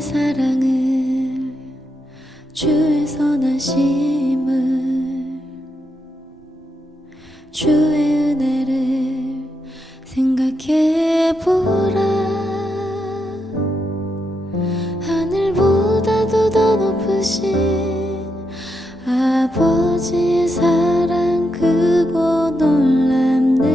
주의 사랑을, 주의 선하심을, 주의 은혜를 생각해보라. 하늘보다도 더 높으신 아버지의 사랑 크고 놀랍네.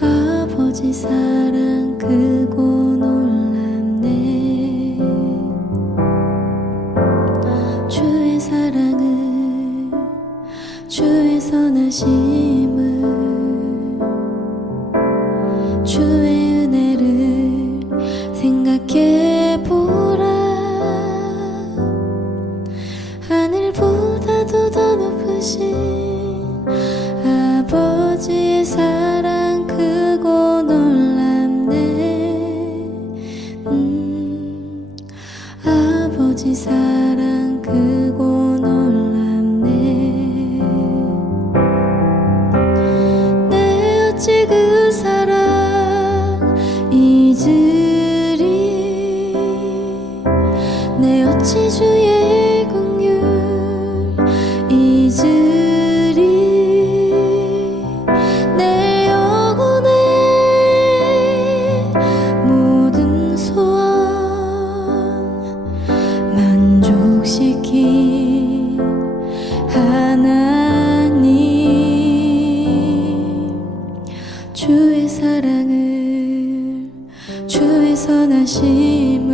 아버지 사랑 크고 놀랍네. 주의 사랑을, 주의 선하심을, 주의 은혜를 생각해보라. 하늘보다도 더 높으신 아버지의 사랑 크고 놀랍네. 아버지 사랑 크고 놀랍네. 내 어찌 그 사랑 잊으리. 내 어찌 주의 긍휼 잊으리. 내 영혼의 모든 소원 만족시킨 하나님. 주의 사랑을, 주의 선하심을,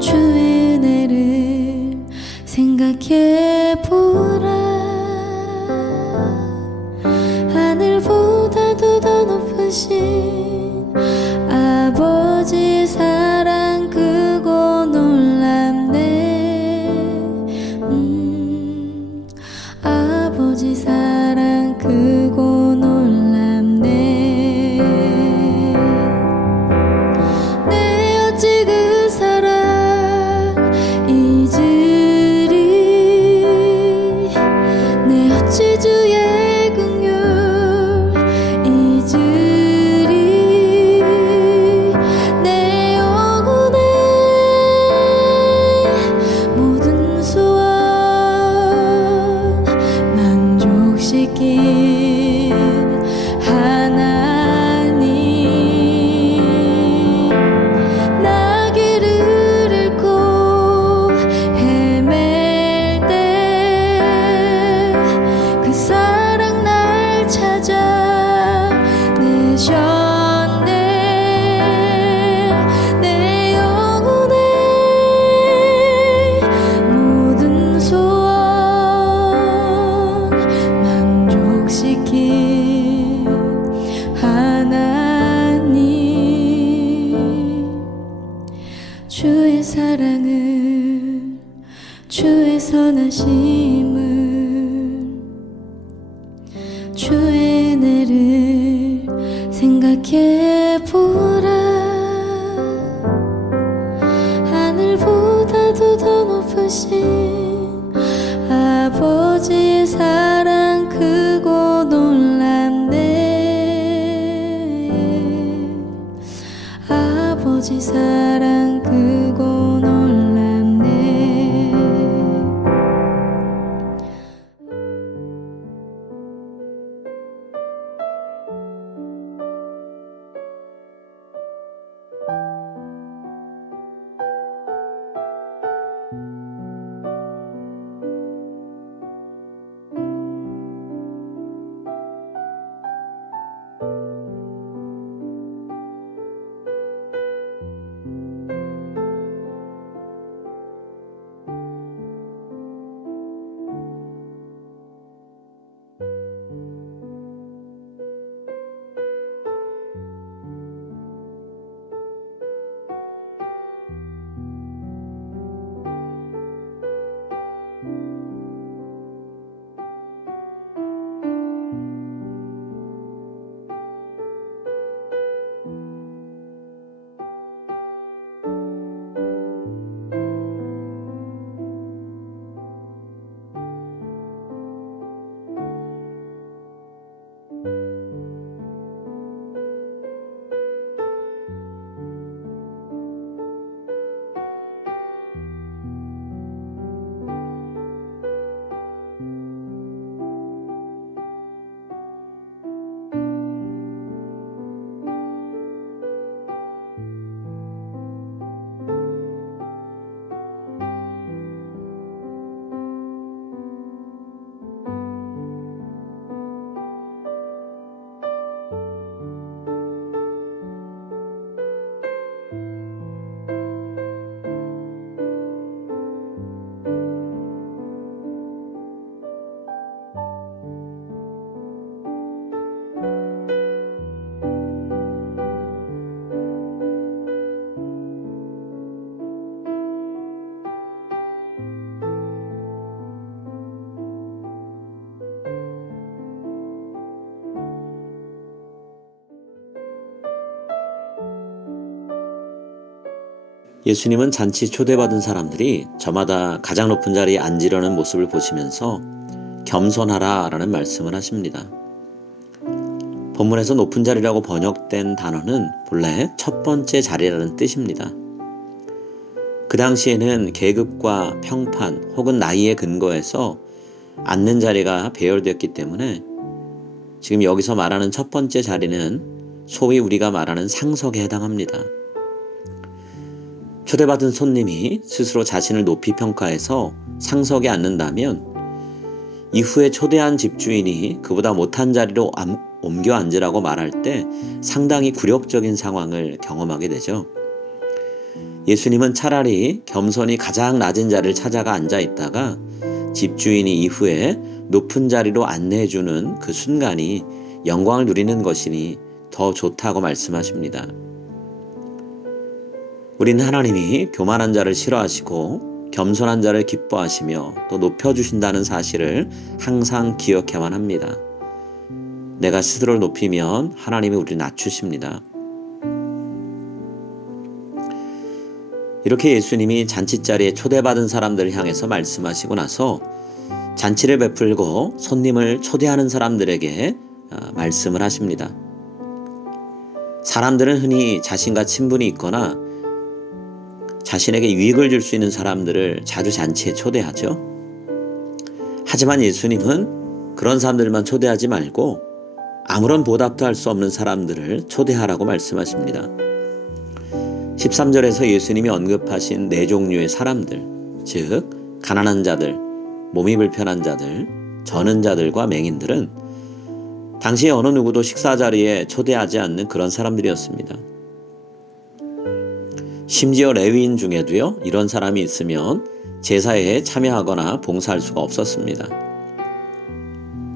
주의 은혜를 생각해보라. 하늘보다도 더 높으신 아버지의 사랑 크고 놀랍네. 아버지 사랑 크고 놀랍네. 내 어찌 그 사랑 잊으리. 내 어찌 주의 긍휼 잊으리. 내 영혼의 모든 소원 만족시킨 하나님. 나 길을 잃고 헤맬 때 그 사랑 날 찾아내셨네. 내 영혼의 모든 소원 만족시킨 하나님. 주의 사랑을, 주의 선하심을, 주의 은혜를 생각해보라. 하늘보다도 더 높으신 아버지의 사랑 크고 놀랍네. 아버지 사랑 크고 놀랍네. 예수님은 잔치 초대받은 사람들이 저마다 가장 높은 자리에 앉으려는 모습을 보시면서 겸손하라 라는 말씀을 하십니다. 본문에서 높은 자리라고 번역된 단어는 본래 첫 번째 자리라는 뜻입니다. 그 당시에는 계급과 평판 혹은 나이에 근거해서 앉는 자리가 배열되었기 때문에 지금 여기서 말하는 첫 번째 자리는 소위 우리가 말하는 상석에 해당합니다. 초대받은 손님이 스스로 자신을 높이 평가해서 상석에 앉는다면 이후에 초대한 집주인이 그보다 못한 자리로 옮겨 앉으라고 말할 때 상당히 굴욕적인 상황을 경험하게 되죠. 예수님은 차라리 겸손히 가장 낮은 자리를 찾아가 앉아 있다가 집주인이 이후에 높은 자리로 안내해주는 그 순간이 영광을 누리는 것이니 더 좋다고 말씀하십니다. 우리는 하나님이 교만한 자를 싫어하시고 겸손한 자를 기뻐하시며 또 높여주신다는 사실을 항상 기억해야만 합니다. 내가 스스로를 높이면 하나님이 우리를 낮추십니다. 이렇게 예수님이 잔치자리에 초대받은 사람들을 향해서 말씀하시고 나서 잔치를 베풀고 손님을 초대하는 사람들에게 말씀을 하십니다. 사람들은 흔히 자신과 친분이 있거나 자신에게 유익을 줄 수 있는 사람들을 자주 잔치에 초대하죠. 하지만 예수님은 그런 사람들만 초대하지 말고 아무런 보답도 할 수 없는 사람들을 초대하라고 말씀하십니다. 13절에서 예수님이 언급하신 네 종류의 사람들, 즉 가난한 자들, 몸이 불편한 자들, 저는 자들과 맹인들은 당시 어느 누구도 식사 자리에 초대하지 않는 그런 사람들이었습니다. 심지어 레위인 중에도요, 이런 사람이 있으면 제사에 참여하거나 봉사할 수가 없었습니다.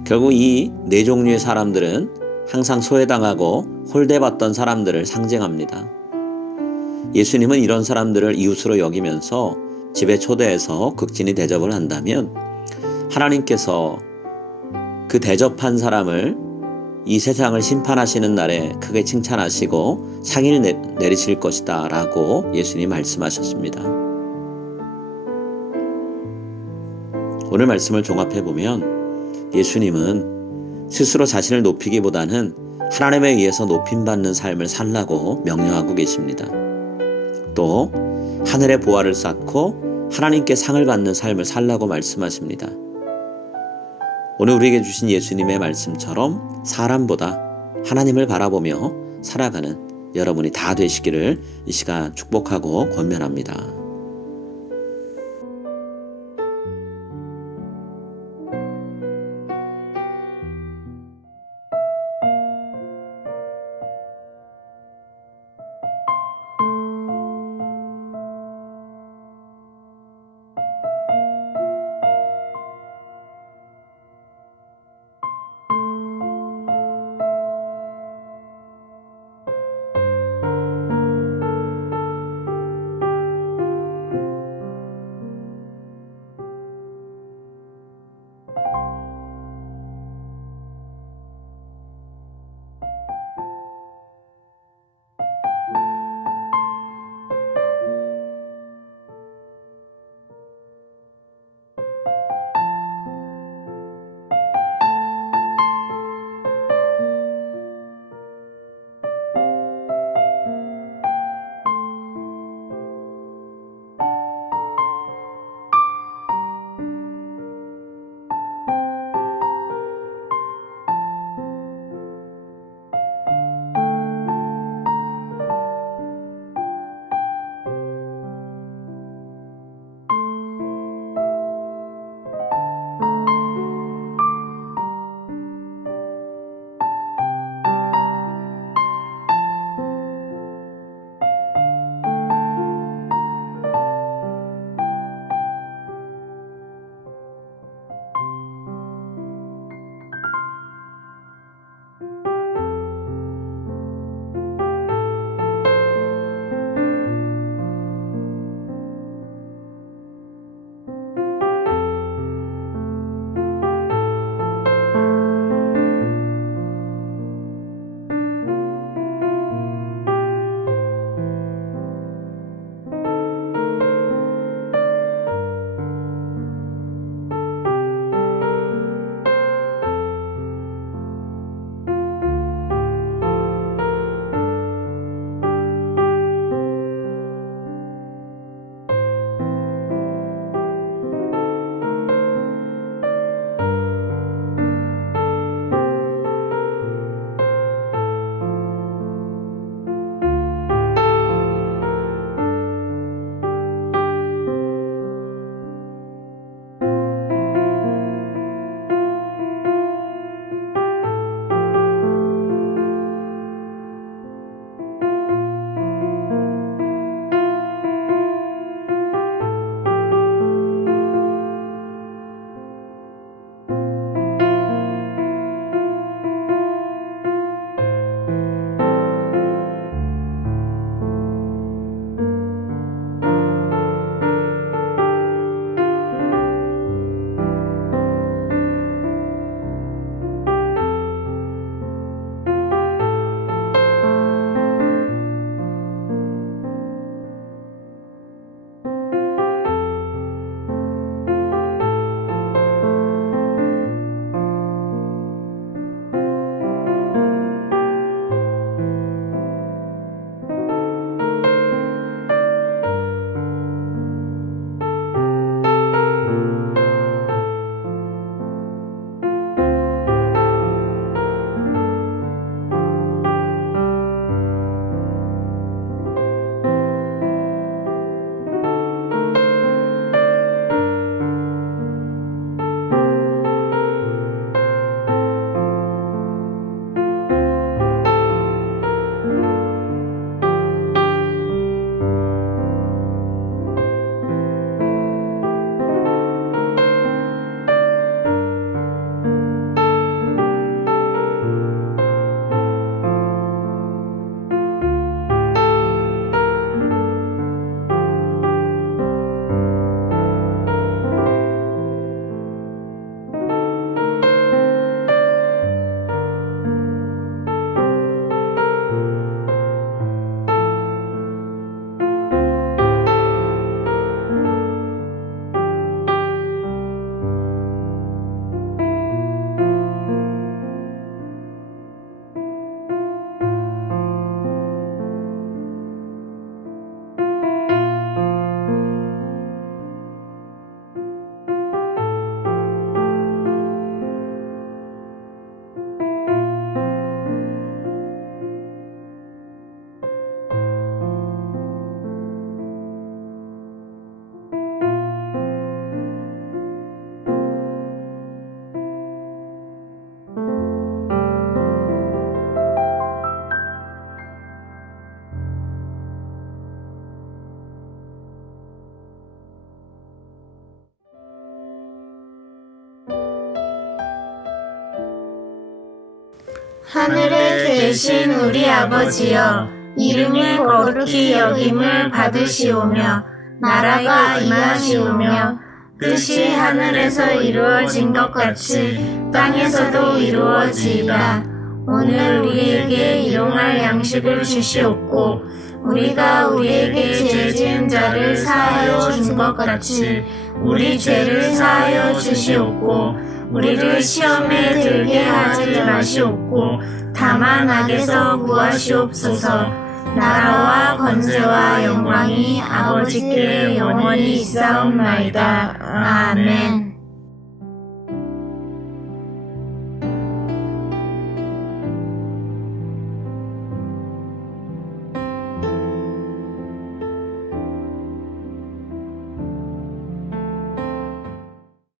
결국 이 네 종류의 사람들은 항상 소외당하고 홀대받던 사람들을 상징합니다. 예수님은 이런 사람들을 이웃으로 여기면서 집에 초대해서 극진히 대접을 한다면 하나님께서 그 대접한 사람을 이 세상을 심판하시는 날에 크게 칭찬하시고 상을 내리실 것이다 라고 예수님이 말씀하셨습니다. 오늘 말씀을 종합해보면 예수님은 스스로 자신을 높이기보다는 하나님에 의해서 높임받는 삶을 살라고 명령하고 계십니다. 또 하늘의 보화를 쌓고 하나님께 상을 받는 삶을 살라고 말씀하십니다. 오늘 우리에게 주신 예수님의 말씀처럼 사람보다 하나님을 바라보며 살아가는 여러분이 다 되시기를 이 시간 축복하고 권면합니다. 하늘에 계신 우리 아버지여, 이름이 거룩히 여김을 받으시오며 나라가 임하시오며 뜻이 하늘에서 이루어진 것 같이 땅에서도 이루어지이다. 오늘 우리에게 일용할 양식을 주시옵고 우리가 우리에게 죄 지은 자를 사하여 준 것 같이 우리 죄를 사하여 주시옵고 우리를 시험에 들게 하지 마시옵고 다만 악에서 구하시옵소서. 나라와 권세와 영광이 아버지께 영원히 있사옵나이다. 아멘.